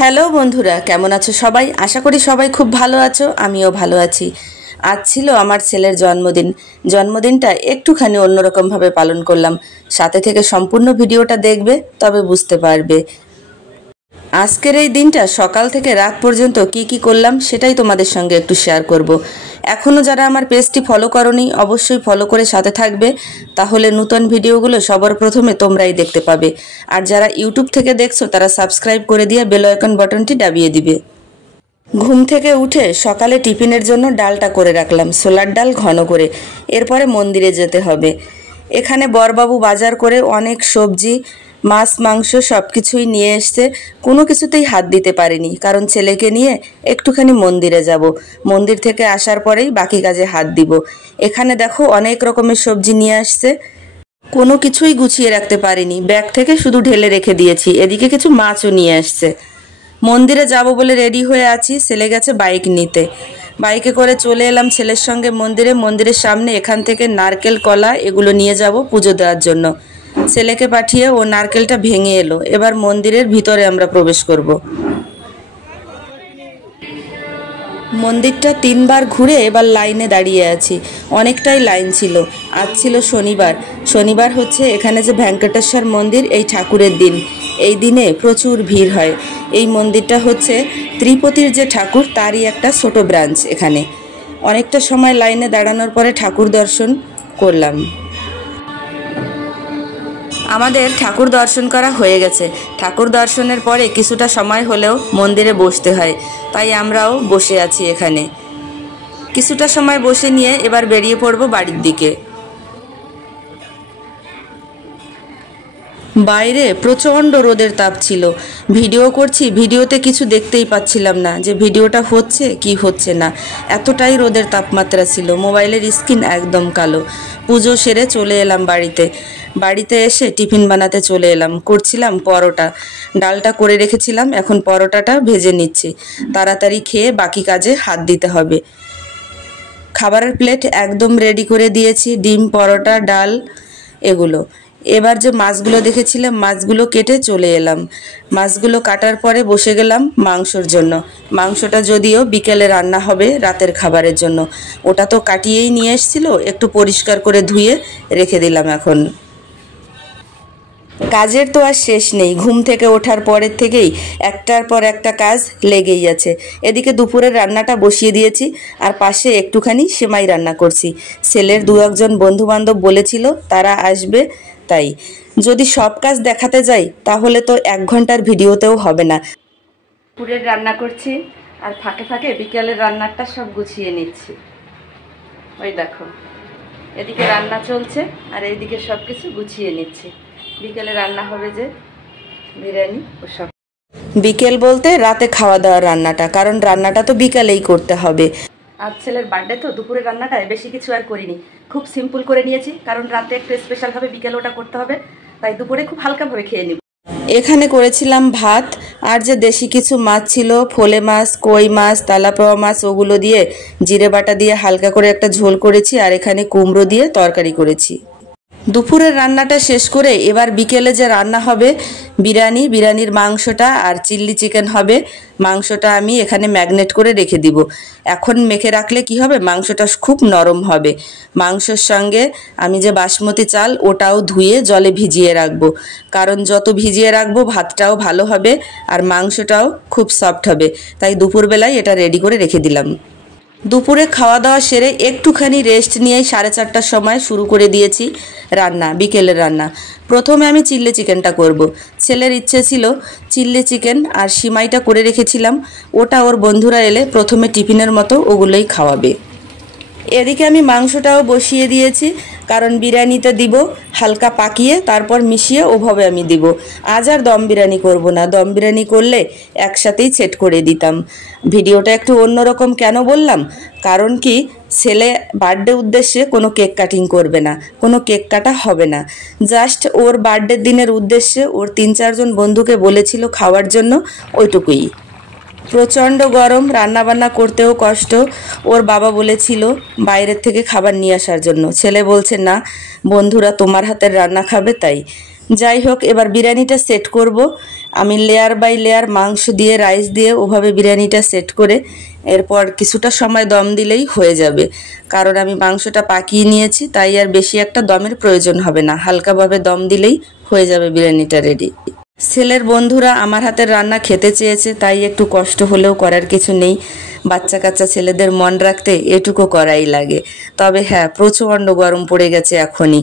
Hello বন্ধুরা, কেমন আছো সবাই? আশা করি সবাই খুব ভালো আছো, আমিও ভালো আছি। আজ ছিল আমার ছেলের জন্মদিন। জন্মদিনটা একটুখানি অন্যরকমভাবে পালন করলাম। সাথে থেকে সম্পূর্ণ ভিডিওটা দেখবে, তবে বুঝতে পারবে। আজকের এই দিনটা সকাল থেকে রাত পর্যন্ত কি করলাম সেটাই তোমাদের সঙ্গে একটু শেয়ার করব। এখনও যারা আমার পেজটি ফলো করোনি, অবশ্যই ফলো করে সাথে থাকবে, তাহলে নতুন ভিডিওগুলো সবার প্রথমে তোমরাই দেখতে পাবে। আর যারা ইউটিউব থেকে দেখছো তারা সাবস্ক্রাইব করে দিয়ে বেল আইকন বাটনটি দাবিয়ে দিবে। ঘুম থেকে উঠে সকালে টিফিনের জন্য ডালটা করে রাখলাম, ছোলার ডাল ঘন করে। এরপরে মন্দিরে যেতে হবে। এখানে বরবাবু বাজার করে অনেক সবজি, মাছ, মাংস সব কিছুই নিয়ে এসছে। কোনো কিছুতেই হাত দিতে পারিনি, কারণ ছেলেকে নিয়ে একটুখানি মন্দিরে যাব। মন্দির থেকে আসার পরেই বাকি কাজে হাত দিব। এখানে দেখো অনেক রকমের সবজি নিয়ে আসছে। কোনো কিছুই গুছিয়ে রাখতে পারিনি, ব্যাগ থেকে শুধু ঢেলে রেখে দিয়েছি। এদিকে কিছু মাছও নিয়ে আসছে। মন্দিরে যাব বলে রেডি হয়ে আছি, ছেলে গেছে বাইক নিতে। বাইকে করে চলে এলাম ছেলের সঙ্গে মন্দিরে। মন্দিরের সামনে এখান থেকে নারকেল, কলা এগুলো নিয়ে যাব পুজো দেওয়ার জন্য। ছেলেকে পাঠিয়ে ও নারকেলটা ভেঙে এলো। এবার মন্দিরের ভিতরে আমরা প্রবেশ করব। মন্দিরটা 3 বার ঘুরে এবার লাইনে দাঁড়িয়ে আছি। অনেকটাই লাইন ছিল। আজ ছিল শনিবার। শনিবার হচ্ছে এখানে যে ভেঙ্কটেশ্বর মন্দির, এই ঠাকুরের দিন। এই দিনে প্রচুর ভিড় হয়। এই মন্দিরটা হচ্ছে ত্রিপতির যে ঠাকুর, তারই একটা ছোট ব্রাঞ্চ। এখানে অনেকটা সময় লাইনে দাঁড়ানোর পরে ঠাকুর দর্শন করলাম। আমাদের ঠাকুর দর্শন করা হয়ে গেছে। ঠাকুর দর্শনের পরে কিছুটা সময় হলেও মন্দিরে বসতে হয়, তাই আমরাও বসে আছি এখানে। কিছুটা সময় বসে নিয়ে এবার বেরিয়ে পড়ব বাড়ির দিকে। বাইরে প্রচণ্ড রোদের তাপ ছিল। ভিডিও করছি, ভিডিওতে কিছু দেখতেই পাচ্ছিলাম না যে ভিডিওটা হচ্ছে কি হচ্ছে না। এতটাই রোদের তাপমাত্রা ছিল। মোবাইলের স্ক্রিন একদম কালো। পুজো সেরে চলে এলাম বাড়িতে। বাড়িতে এসে টিফিন বানাতে চলে এলাম। করছিলাম পরোটা। ডালটা করে রেখেছিলাম, এখন পরোটাটা ভেজে নিচ্ছি। তাড়াতাড়ি খেয়ে বাকি কাজে হাত দিতে হবে। খাবারের প্লেট একদম রেডি করে দিয়েছি, ডিম, পরোটা, ডাল এগুলো। এবার যে মাছগুলো দেখেছিলাম, মাছগুলো কেটে চলে এলাম। মাছগুলো কাটার পরে বসে গেলাম মাংসর জন্য। মাংসটা যদিও বিকেলে রান্না হবে রাতের খাবারের জন্য। ওটা তো কাটিয়েই নিয়ে এসেছিল, একটু পরিষ্কার করে ধুয়ে রেখে দিলাম। এখন কাজের তো আর শেষ নেই। ঘুম থেকে ওঠার পরের থেকেই একটার পর একটা কাজ লেগেই আছে। এদিকে দুপুরের রান্নাটা বসিয়ে দিয়েছি, আর পাশে একটুখানি সেমাই রান্না করছি। ছেলের 2-1 বন্ধুবান্ধব বলেছিল তারা আসবে, তাই যদি সব কাজ দেখাতে যাই তাহলে তো 1 ঘন্টার ভিডিওতেও হবে না। দুপুরের রান্না করছি, আর ফাঁকে ফাঁকে বিকেলের রান্নাটা সব গুছিয়ে নিচ্ছি। ওই দেখো, এদিকে রান্না চলছে আর এইদিকে সব কিছু গুছিয়ে নিচ্ছি। বিকেলে রান্না হবে যে বিরিয়ানি ওসব। বিকেল বলতে রাতে খাওয়া দাওয়ার রান্নাটা, কারণ রান্নাটা তো বিকালেই করতে হবে। আজ ছেলের বার্থডে তো দুপুরের রান্নাটায় বেশি কিছু আর করিনি, খুব সিম্পল করে নিয়েছি, কারণ রাতে একটু স্পেশালভাবে বিকেলে ওটা করতে হবে, তাই দুপুরে খুব হালকাভাবে খেয়ে নিব। এখানে করেছিলাম ভাত, আর যে দেশি কিছু মাছ ছিল, ফোলে মাছ, কই মাছ, তেলাপোয়া মাছ, ওগুলো দিয়ে জিরে বাটা দিয়ে হালকা করে একটা ঝোল করেছি, আর এখানে কুমড়ো দিয়ে তরকারি করেছি। দুপুরের রান্নাটা শেষ করে এবার বিকেলে যে রান্না হবে বিরিয়ানির মাংসটা আর চিল্লি চিকেন হবে। মাংসটা আমি এখানে ম্যাগনেট করে রেখে দিব। এখন মেখে রাখলে কি হবে, মাংসটা খুব নরম হবে। মাংসের সঙ্গে আমি যে বাসমতি চাল, ওটাও ধুয়ে জলে ভিজিয়ে রাখবো, কারণ যত ভিজিয়ে রাখবো ভাতটাও ভালো হবে আর মাংসটাও খুব সফট হবে। তাই দুপুরবেলায় এটা রেডি করে রেখে দিলাম। দুপুরে খাওয়া দাওয়া সেরে একটুখানি রেস্ট নিয়েই 4:30টার সময় শুরু করে দিয়েছি রান্না, বিকেলের রান্না। প্রথমে আমি চিল্লি চিকেনটা করব। ছেলের ইচ্ছে ছিল চিল্লি চিকেন, আর সিমাইটা করে রেখেছিলাম, ওটা ওর বন্ধুরা এলে প্রথমে টিফিনের মতো ওগুলোই খাওয়াবে। এদিকে আমি মাংসটাও বসিয়ে দিয়েছি, কারণ বিরিয়ানিতে দিব হালকা পাকিয়ে, তারপর মিশিয়ে ওভাবে আমি দিব। আজ আর দম বিরিয়ানি করব না। দম বিরিয়ানি করলে একসাথেই সেট করে দিতাম। ভিডিওটা একটু অন্যরকম কেন বললাম, কারণ কি, ছেলে বার্থডে উদ্দেশ্যে কোনো কেক কাটিং করবে না, কোনো কেক কাটা হবে না। জাস্ট ওর বার্থডের দিনের উদ্দেশ্যে ওর 3-4 বন্ধুকে বলেছিল খাওয়ার জন্য, ওইটুকুই। প্রচণ্ড গরম, রান্নাবান্না করতেও কষ্ট। ওর বাবা বলেছিল বাইরের থেকে খাবার নিয়ে আসার জন্য। ছেলে বলছে না, বন্ধুরা তোমার হাতের রান্না খাবে, তাই যাই হোক, এবার বিরিয়ানিটা সেট করব। আমি লেয়ার বাই লেয়ার মাংস দিয়ে রাইস দিয়ে ওভাবে বিরিয়ানিটা সেট করে এরপর কিছুটা সময় দম দিলেই হয়ে যাবে। কারণ আমি মাংসটা পাকিয়ে নিয়েছি, তাই আর বেশি একটা দমের প্রয়োজন হবে না, হালকাভাবে দম দিলেই হয়ে যাবে বিরিয়ানিটা রেডি। ছেলের বন্ধুরা আমার হাতের রান্না খেতে চেয়েছে, তাই একটু কষ্ট হলেও করার কিছু নেই। বাচ্চা কাচ্চা ছেলেদের মন রাখতে এটুকু করাই লাগে। তবে হ্যাঁ, প্রচণ্ড গরম পড়ে গেছে এখনই।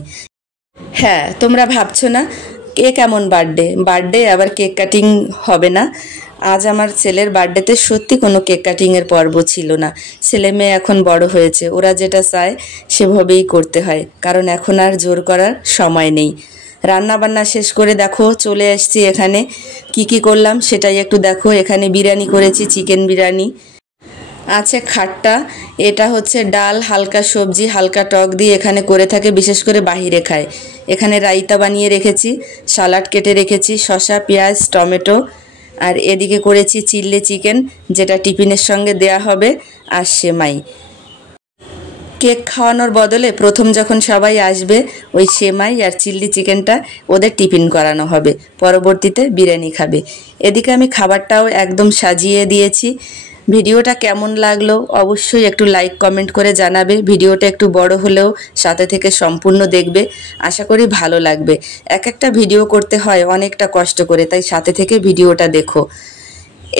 হ্যাঁ, তোমরা ভাবছো না কেক কেমন বার্থডে আবার কেক কাটিং হবে না। আজ আমার ছেলের বার্থডেতে সত্যি কোনো কেক কাটিংয়ের পর্ব ছিল না। ছেলে মেয়ে এখন বড় হয়েছে, ওরা যেটা চায় সেভাবেই করতে হয়, কারণ এখন আর জোর করার সময় নেই। রান্না বান্না শেষ করে দেখো চলে এসেছি এখানে। কি করলাম সেটাই একটু দেখো। এখানে বিরিয়ানি করেছি, চিকেন বিরিয়ানি আছে, খাট্টা, এটা হচ্ছে ডাল, হালকা সবজি, হালকা টক দিয়ে এখানে করে থাকে, বিশেষ করে বাহিরে খায়। এখানে রায়তা বানিয়ে রেখেছি, সালাড কেটে রেখেছি, শসা, পেঁয়াজ, টমেটো, আর এদিকে করেছি চিল্লি চিকেন, যেটা টিফিনের সঙ্গে দেয়া হবে, আর সেমাই। কেক খাওয়ানোর বদলে প্রথম যখন সবাই আসবে ওই সেমাই আর চিল্লি চিকেনটা ওদের টিফিন করানো হবে, পরবর্তীতে বিরিয়ানি খাবে। এদিকে আমি খাবারটাও একদম সাজিয়ে দিয়েছি। ভিডিওটা কেমন লাগলো অবশ্যই একটু লাইক কমেন্ট করে জানাবে। ভিডিওটা একটু বড় হলেও সাথে থেকে সম্পূর্ণ দেখবে, আশা করি ভালো লাগবে। এক একটা ভিডিও করতে হয় অনেকটা কষ্ট করে, তাই সাথে থেকে ভিডিওটা দেখো।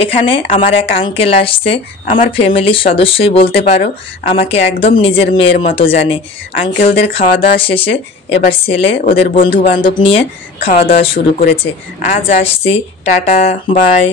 এখানে আমার এক আঙ্কেল আসছে, আমার ফ্যামিলির সদস্যই বলতে পারো, আমাকে একদম নিজের মেয়ের মতো জানে। আঙ্কেলদের খাওয়া দাওয়া শেষে এবার ছেলে ওদের বন্ধু বান্ধব নিয়ে খাওয়া দাওয়া শুরু করেছে। আজ আসছি, টাটা, বাই।